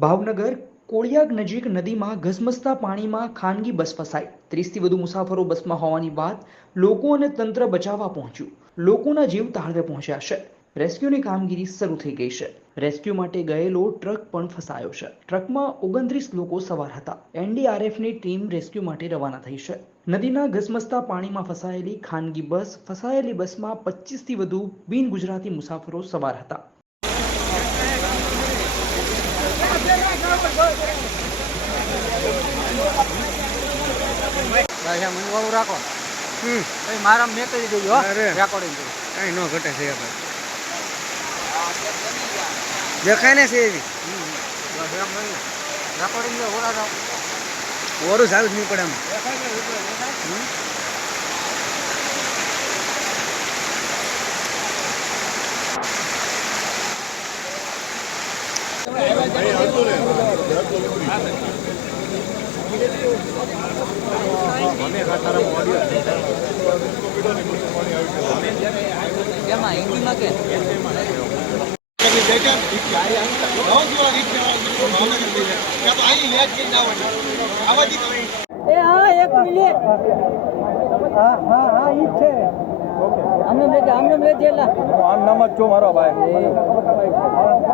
ભાવનગર કોળિયાક નજીક નદીમાં ઘસમસતા પાણીમાં ખાનગી બસ ફસાઈ 30થી વધુ મુસાફરો બસમાં હોવાની વાત લોકો અને તંત્ર બચાવવા પહોંચ્યું લોકોના જીવ તાળવે પહોંચ્યા છે રેસ્ક્યુની કામગીરી શરૂ થઈ ગઈ છે રેસ્ક્યુ માટે ગયેલો ટ્રક પણ ફસાયો છે ટ્રકમાં 29 લોકો સવાર હતા એનડીઆરએફની ટીમ રેસ્ક્યુ માટે રવાના થઈ છે નદીના ઘસમસતા પાણીમાં ફસાયેલી બસમાં 25થી વધુ બિન ગુજરાતી મુસાફરો સવાર હતા રાખો મારા મેં કહી દીધું રેકોર્ડિંગ કઈ ન ઘટે છે દેખાય ને છે એવી રેકોર્ડિંગ ઓરું સારું જ નહીં પડે એમ હિન્દીમાં કે એક મિનિટ હા ઈ છે આમને લેજે આમ નામ જ છો મારો ભાઈ